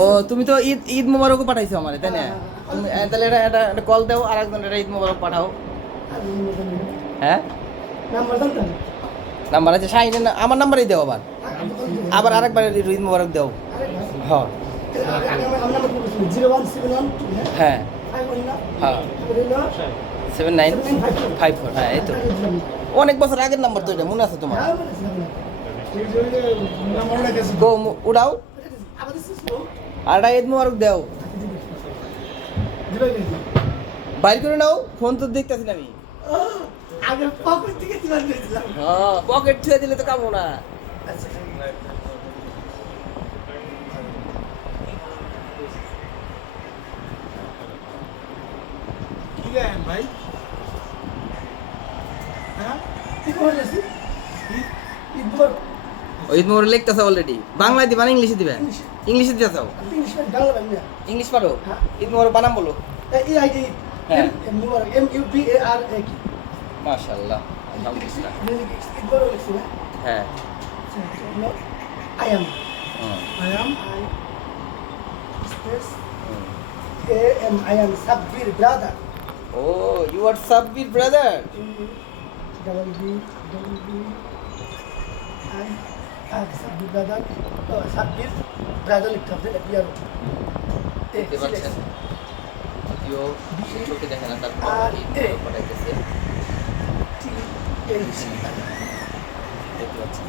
ও তুমি তো ঈদ ঈদ মোবারকও পাঠাইছো আমারে তাই না? তুমি তাহলে এটা কল দাও আর একজন এটা ঈদ মোবারক পাঠাও। হ্যাঁ নাম্বার আছে শাহিনের আমার নাম্বারই দাও আবার আবার আরেকবার ঈদ মোবারক দাও। হ্যাঁ হ্যাঁ হ্যাঁ 7954 হ্যাঁ এই তো অনেক বছর আগের নাম্বার তো এটা মনে আছে তোমার? গো উড়াও আর এটা ঈদ মোবারক দাও বাইর করে নাও ফোন তো দেখতেছি না আমি। হ্যাঁ পকেট ছুঁয়ে দিলে তো কামো না। ভাই ঈদ মোবারক লিখতেছে অলরেডি বাংলায় দিবা না ইংলিশে দিবে? ইংলিশে দিতে চাও? ইংলিশ পারো? ঈদ মোবারক বানাম বলো। হ্যাঁ মাশাআল্লাহ আলহামদুলিল্লাহ হ্যাঁ I am I am Sabbir brother. Oh you are Sabbir brother. Sabbir brother. Sabbir brother লিখতে হবে না বিয়ার। দেখতে পাচ্ছেন ভিডিও চোখে দেখে না তারপর পাঠাইতেছে দেখতে পাচ্ছেন।